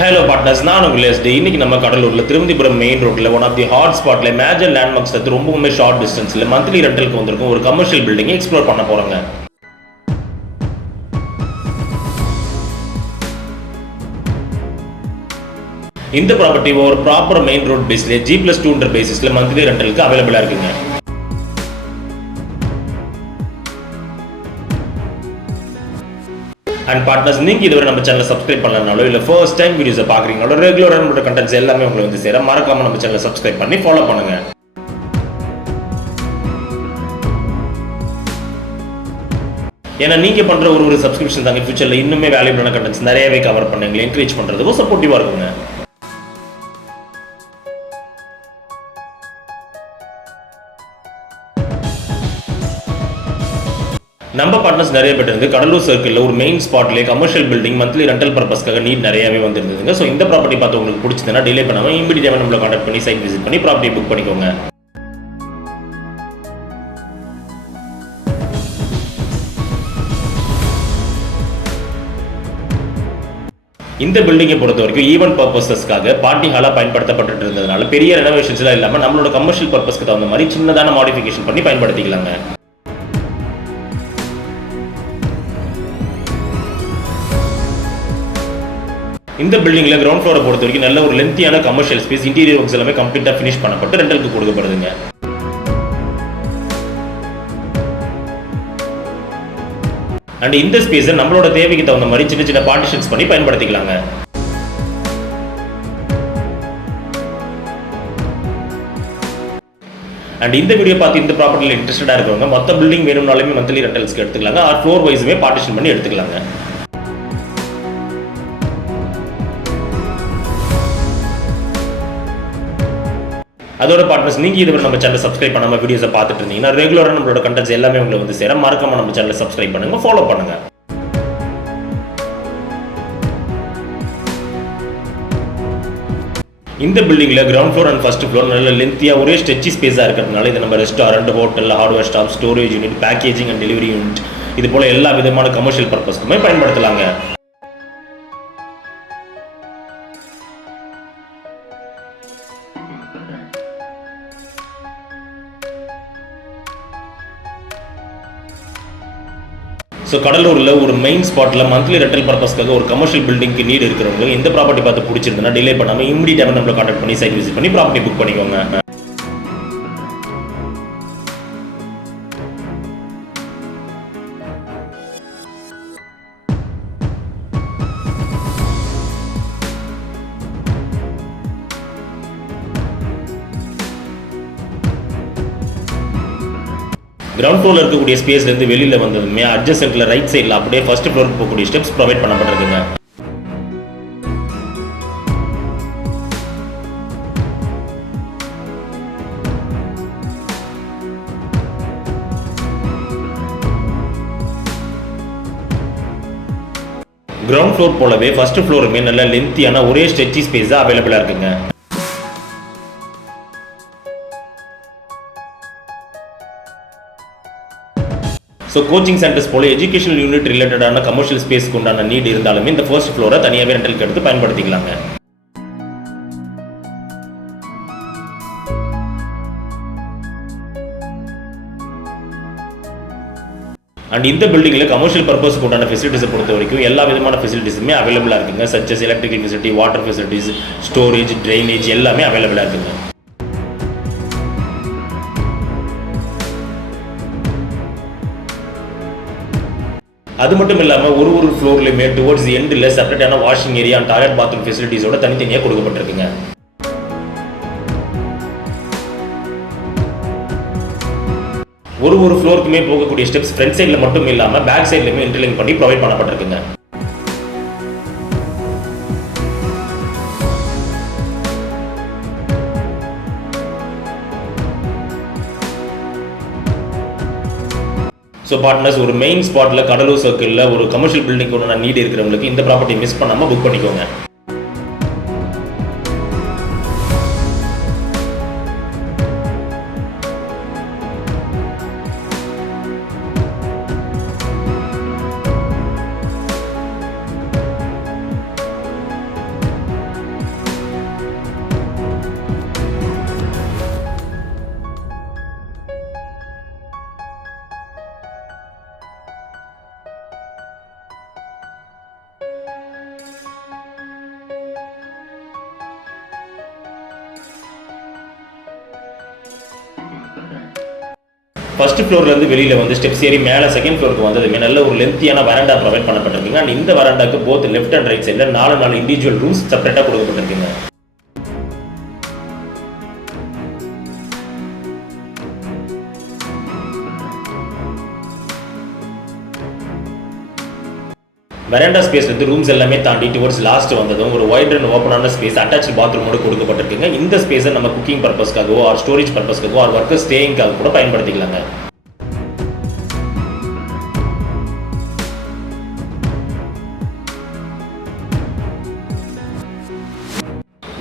Hello partners, நான் உங்கள் எஸ்டி. இன்னைக்கு நம்ம கடலூரில் திருவந்திபுரம் மெயின் ரோட்டில் ஒன் ஆஃப் தி ஹாட் ஸ்பாட்டில் மேஜர் லேண்ட்மார்க்ஸ் எடுத்து ரொம்பவுமே ஷார்ட் டிஸ்டன்ஸில் மந்த்லி ரெண்டலுக்கு வந்திருக்கும் ஒரு கமர்ஷியல் பில்டிங்கை எக்ஸ்ப்ளோர் பண்ண போகிறோங்க. இந்த ப்ராப்பர்ட்டி ஒரு ப்ராப்பர் மெயின் ரோட் பேஸ்லேயே G+2 பேசிஸில் மந்த்லி ரெண்டலுக்கு அவைலபிளாக இருக்குங்க. அண்ட் பார்ட்னர்ஸ், நீங்கள் இதுவரை நம்ம சேனலை சப்ஸ்கிரைப் பண்ணலனாலோ இல்லை ஃபர்ஸ்ட் டைம் வீடியோஸை பார்க்குறீங்களோ ரெகுலராக நம்மளோட கண்டென்ட்ஸ் எல்லாமே உங்களுக்கு வந்து சேர மறக்காமல் நம்ம சேனலை சப்ஸ்கிரைப் பண்ணி ஃபாலோ பண்ணுங்க. ஏன்னா நீங்கள் பண்ணுற ஒரு சப்ஸ்கிரிப்ஷன் தாங்க ஃபியூச்சரில் இன்னுமே வேல்யூபிளான கண்டென்ட்ஸ் நிறையவே கவர் பண்ண எங்களை என்கரேஜ் பண்ணுறதுக்கும் சப்போர்ட்டிவாக இருக்குங்க. நம்ம பார்ட்னர்ஸ் நிறைய பேர் இருந்து கடலூர் சர்க்கிளில் ஒரு மெயின் ஸ்பாட்லேயே கமர்ஷியல் பில்டிங் மந்த்லி ரெண்டல் பர்பஸ்க்காக நீட் நிறையவே வந்துருந்துங்க. ஸோ இந்த ப்ராப்பர்ட்டி பார்த்து உங்களுக்கு பிடிச்சதுன்னா டிலே பண்ணாமல் இமீடியட்டாக நம்மளை கான்டாக்ட் பண்ணி சைட் விசிட் பண்ணி ப்ராப்பர்ட்டி புக் பண்ணிக்கோங்க. இந்த பில்டிங்கை பொறுத்த வரைக்கும் ஈவென்ட் பர்பஸஸ்க்காக பார்ட்டி ஹாலாக பயன்படுத்தப்பட்டு இருந்ததுனால பெரிய ரெனோவேஷன்ஸ்லாம் இல்லாமல் நம்மளோட கமர்ஷியல் பர்பஸ்க்கு தகுந்த மாதிரி சின்னதான மாடிஃபிகேஷன் பண்ணி பயன்படுத்திக்கலாங்க. இந்த பில்டிங்ல கிரவுண்ட் ஃப்ளோரை பொறுத்த வரைக்கும் நல்ல ஒரு லென்த்தியான கமர்ஷியல் ஸ்பேஸ், இன்டீரியர் ஒர்க்ஸ் எல்லாமே கம்ப்ளீட்டா ஃபினிஷ் பண்ணப்பட்டு ரெண்டலுக்கு கொடுக்கப்படுதுங்க. அண்ட் இந்த ஸ்பேஸை நம்மளோட தேவைக்கு தகுந்த மாதிரி சின்ன சின்ன பார்ட்டிஷன்ஸ் பண்ணி பயன்படுத்திக்கலாங்க. அண்ட் இந்த வீடியோ பார்த்து இந்த ப்ராப்பர்ட்டியில் இன்ட்ரெஸ்டடா இருக்கவங்க மொத்த பில்டிங் வேணும்னாலுமே மந்த்லி ரெண்டல்ஸ்க்கு எடுத்துக்கலாங்க. ஆர் ஃப்ளோர் வைஸுமே பார்ட்டிஷன் பண்ணி எடுத்துக்கலாங்க. அதோட பார்ட்னர்ஸ், நீங்கள் இதுவரை நம்ம சேனலை சப்ஸ்கிரைப் பண்ணாமல் வீடியோஸை பார்த்துட்டு இருந்தீங்கன்னா ரெகுலராக நம்மளோட கண்டென்ட்ஸ் எல்லாமே உங்களுக்கு வந்து சேர மறக்காம நம்ம சேனலை சப்ஸ்கிரைப் பண்ணுங்க, ஃபாலோ பண்ணுங்க. இந்த பில்டிங்கில் ground floor and first floor நல்ல லென்த்தியாக ஒரே ஸ்ட்ரெச்சி ஸ்பேஸாக இருக்கிறதுனால இது நம்ம restaurant, hotel, hardware stop, storage unit, packaging and delivery unit இது போல எல்லா விதமான கமர்ஷியல் பர்பஸ்க்குமே பயன்படுத்தலாங்க. ஸோ கடலூரில் ஒரு மெயின் ஸ்பாட்டில் மந்த்லி ரெண்டல் பர்பஸ்க்காக ஒரு கமர்ஷியல் பில்டிங்க்கு நீட் இருக்கிறவங்க இந்த ப்ராப்பர்ட்டி பார்த்து பிடிச்சிருந்தா டிலே பண்ணாமல் இமீடியட்டாக நம்மளை கான்டாக்ட் பண்ணி சைட் விசிட் பண்ணி ப்ராப்பர்ட்டி புக் பண்ணிக்கோங்க. கிரவுண்ட் ஃப்ளோரில் இருக்கக்கூடிய ஸ்பேஸ்லேருந்து வெளியில் வந்ததுமே அட்ஜசென்ட்ல ரைட் சைடில் அப்படியே ஃபர்ஸ்ட் ஃப்ளோருக்கு போகக்கூடிய ஸ்டெப்ஸ் ப்ரொவைட் பண்ணப்பட்டிருக்குங்க. கிரவுண்ட் ஃப்ளோர் போலவே ஃபர்ஸ்ட் ஃப்ளோருமே நல்ல லென்த்தியான ஒரே ஸ்ட்ரெச்சி ஸ்பேஸாக அவைலபிளாக இருக்குங்க. ஸோ கோச்சிங் சென்டர்ஸ் போல எஜுகேஷனல் யூனிட் ரிலேட்டடான கமர்ஷியல் ஸ்பேஸ்க்கு உண்டான நீட் இருந்தாலுமே இந்த ஃபர்ஸ்ட் ஃப்ளோரை தனியாகவே ரெண்டலுக்கு எடுத்து பயன்படுத்திக்கலாங்க. அண்ட் இந்த பில்டிங்கில் கமர்ஷியல் பர்பஸ்க்கு உண்டான ஃபெசிலிட்டிஸை பொறுத்த வரைக்கும் எல்லா விதமான ஃபெசிலிட்டிஸுமே அவைலபிளாக இருக்குங்க. Such as electrical facility, water facilities, storage, drainage எல்லாமே அவைலபிளாக இருக்குங்க. அது மட்டும் இல்லாமல் ஒரு ஃப்ளோர்லையுமே டுவர்ட்ஸ் எண்டில் செப்பரேட்டான washing area and toilet bathroom ஃபெசிலிட்டிஸோட தனித்தனியாக கொடுக்கப்பட்டிருக்குங்க. ஒரு ஃப்ளோருக்குமே போகக்கூடிய ஸ்டெப்ஸ் ஃப்ரண்ட் சைடில் மட்டும் இல்லாமல் பேக் சைட்லையுமே இன்டர்லிங்க் பண்ணி ப்ரொவைட் பண்ணப்பட்டிருக்குங்க. ஸோ பார்ட்னர்ஸ், ஒரு மெயின் ஸ்பாட்டில் கடலூர் சர்க்கிளில் ஒரு கமர்ஷியல் பில்டிங் ஒன்று நீட் இருக்கிறவங்களுக்கு இந்த ப்ராப்பர்ட்டி மிஸ் பண்ணாமல் புக் பண்ணிக்கோங்க. ஃபர்ஸ்ட் ஃப்ளோர்ல இருந்து வெளியில வந்து ஸ்டெப்ஸ் ஏறி மேலே செகண்ட் ஃப்ளோருக்கு வந்ததுமே நல்ல ஒரு லென்த்தியான வராண்டா ப்ரொவைட் பண்ணப்பட்டிருக்குங்க. அண்ட் இந்த வராண்டாக்கு போத் லெஃப்ட் அண்ட் ரைட் சைடில் 4 இண்டிவிஜுவல் ரூம்ஸ் செப்பரேட்டாக கொடுக்கப்பட்டிருக்குங்க. வெராண்டா ஸ்பேஸ் வந்து ரூம்ஸ் எல்லாமே தாண்டி டுவர்ட்ஸ் லாஸ்ட் வந்ததும் ஒரு வைட் அண்ட் ஓப்பனான ஸ்பேஸ் அட்டாச் பாத்ரூமோட கொடுக்கப்பட்டிருக்குங்க. இந்த ஸ்பேஸை நம்ம குக்கிங் பர்பஸ்க்காகவோ ஆர் ஸ்டோரேஜ் பர்பஸ்க்காகவோ ஆர் ஒர்க்கர் ஸ்டேயிங்காக கூட பயன்படுத்திக்கலாங்க.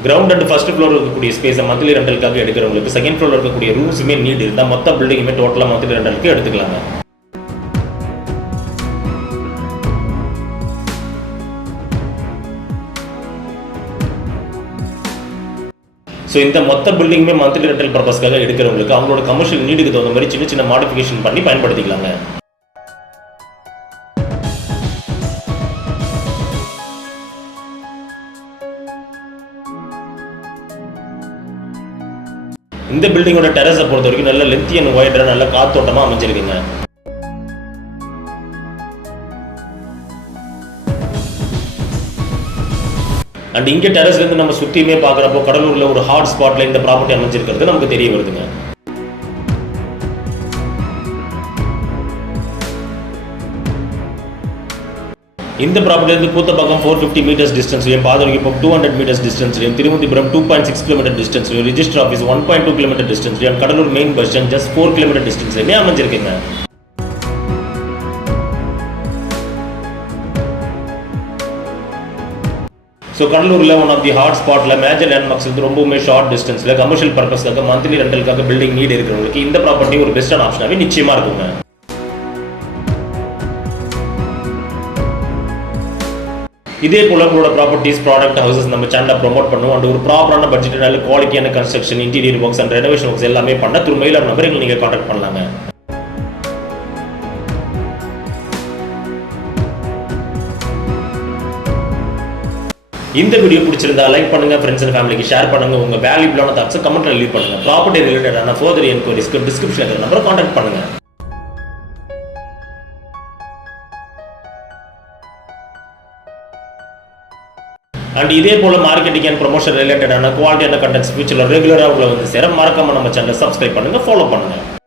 கிரவுண்ட் அண்ட் ஃபர்ஸ்ட் ஃப்ளோர் இருக்கக்கூடிய ஸ்பேஸை மந்த்லி ரெண்டலுக்காக எடுக்கிறவங்களுக்கு செகண்ட் ஃப்ளோர் இருக்கக்கூடிய ரூம்ஸுமே நீட் இருந்தால் மொத்த பில்டிங்குமே டோட்டலாக மந்த்லி ரெண்டலுக்கு எடுத்துக்கலாங்க. ஸோ இந்த மொத்த பில்டிங்குமே மந்த்லி ரெண்டல் பர்பஸ்க்காக எடுக்கிறவங்களுக்கு அவங்களோட கமர்ஷியல் நீடுக்கு தகுந்த மாதிரி சின்ன சின்ன மாடிஃபிகேஷன் பண்ணி பயன்படுத்திக்கலாங்க. இந்த பில்டிங்கோட டெரஸை பொறுத்த வரைக்கும் நல்ல லென்த்தி அண்ட் வைடரா நல்ல காத்தோட்டமாக அமைஞ்சிருக்குங்க. அண்ட் இங்கே டெரஸ்லேருந்து நம்ம சுற்றியுமே பார்க்குறப்போ கடலூரில் ஒரு ஹாட் ஸ்பாட்டில் இந்த ப்ராப்பர்ட்டி அமைஞ்சிருக்கிறது நமக்கு தெரிய வருதுங்க. இந்த ப்ராப்பர்ட்டிலேருந்து கூத்தப்பாக்கம் 450 மீட்டர்ஸ் டிஸ்டன்ஸ்லையும், பாதரிக்குப்பம் 200 மீட்டர்ஸ் டிஸ்டன்ஸ்லையும், திருவந்திபுரம் 2.6 கிலோமீட்டர் டிஸ்டன்ஸ்லையும், ரிஜிஸ்டர் ஆஃபீஸ் 1.2 கிலோமீட்டர் டிஸ்டன்ஸ்லையும், Cuddalore main bus stand just 4 kilometre டிஸ்டன்ஸ்லையுமே அமைஞ்சிருக்குங்க. ஸோ கடலூரில் ஒன் ஆஃப் தி ஹாட் ஸ்பாட்டில் மேஜர் லேண்ட்மார்க்ஸ் வந்து ரொம்பவுமே ஷார்ட் டிஸ்டன்ஸில் கமர்ஷியல் பர்பஸ்க்காக மந்த்லி ரெண்டலுக்காக பில்டிங் நீட் இருக்கிறவங்களுக்கு இந்த ப்ராப்பர்ட்டி ஒரு பெஸ்டான ஆப்ஷனாகவே நிச்சயமாக இருக்குங்க. இதே போல உங்களோட ப்ராப்பர்ட்டிஸ் ப்ராடக்ட் ஹவுசஸ் நம்ம சேனலில் ப்ரொமோட் பண்ணுவோம். அண்ட் ஒரு ப்ராப்பரான பட்ஜெட் நல்ல குவாலிட்டியான construction interior works and renovation works எல்லாமே பண்ண த்ரூ மெயில் நம்பர் எங்களை நீங்கள் கான்டாக்ட் பண்ணலாங்க. இந்த வீடியோ பிடிச்சிருந்தா லைக் பண்ணுங்க, ஃப்ரெண்ட்ஸ் அண்ட் ஃபேமிலிக்கு ஷேர் பண்ணுங்க, உங்க வேல்யூபிளான தாட்ஸ் கமெண்ட்ல லீவ் பண்ணுங்க. ப்ராப்பர்ட்டி ரிலேட்டடான ஃபர்தர் என்கொயரிஸ்க்கு டிஸ்கிரிப்ஷன்ல இருக்கிற நம்பரை கான்டாக்ட் பண்ணுங்க. அண்ட் இதே போல மார்க்கெட்டிங் அண்ட் ப்ரொமோஷன் ரிலேட்டடான குவாலிட்டியான கண்டென்ட்ஸ் ஃபியூச்சர்ல ரெகுலரா உங்களை வந்து சேர மறக்காம நம்ம சேனலை சப்ஸ்கிரைப் பண்ணுங்க, ஃபாலோ பண்ணுங்க.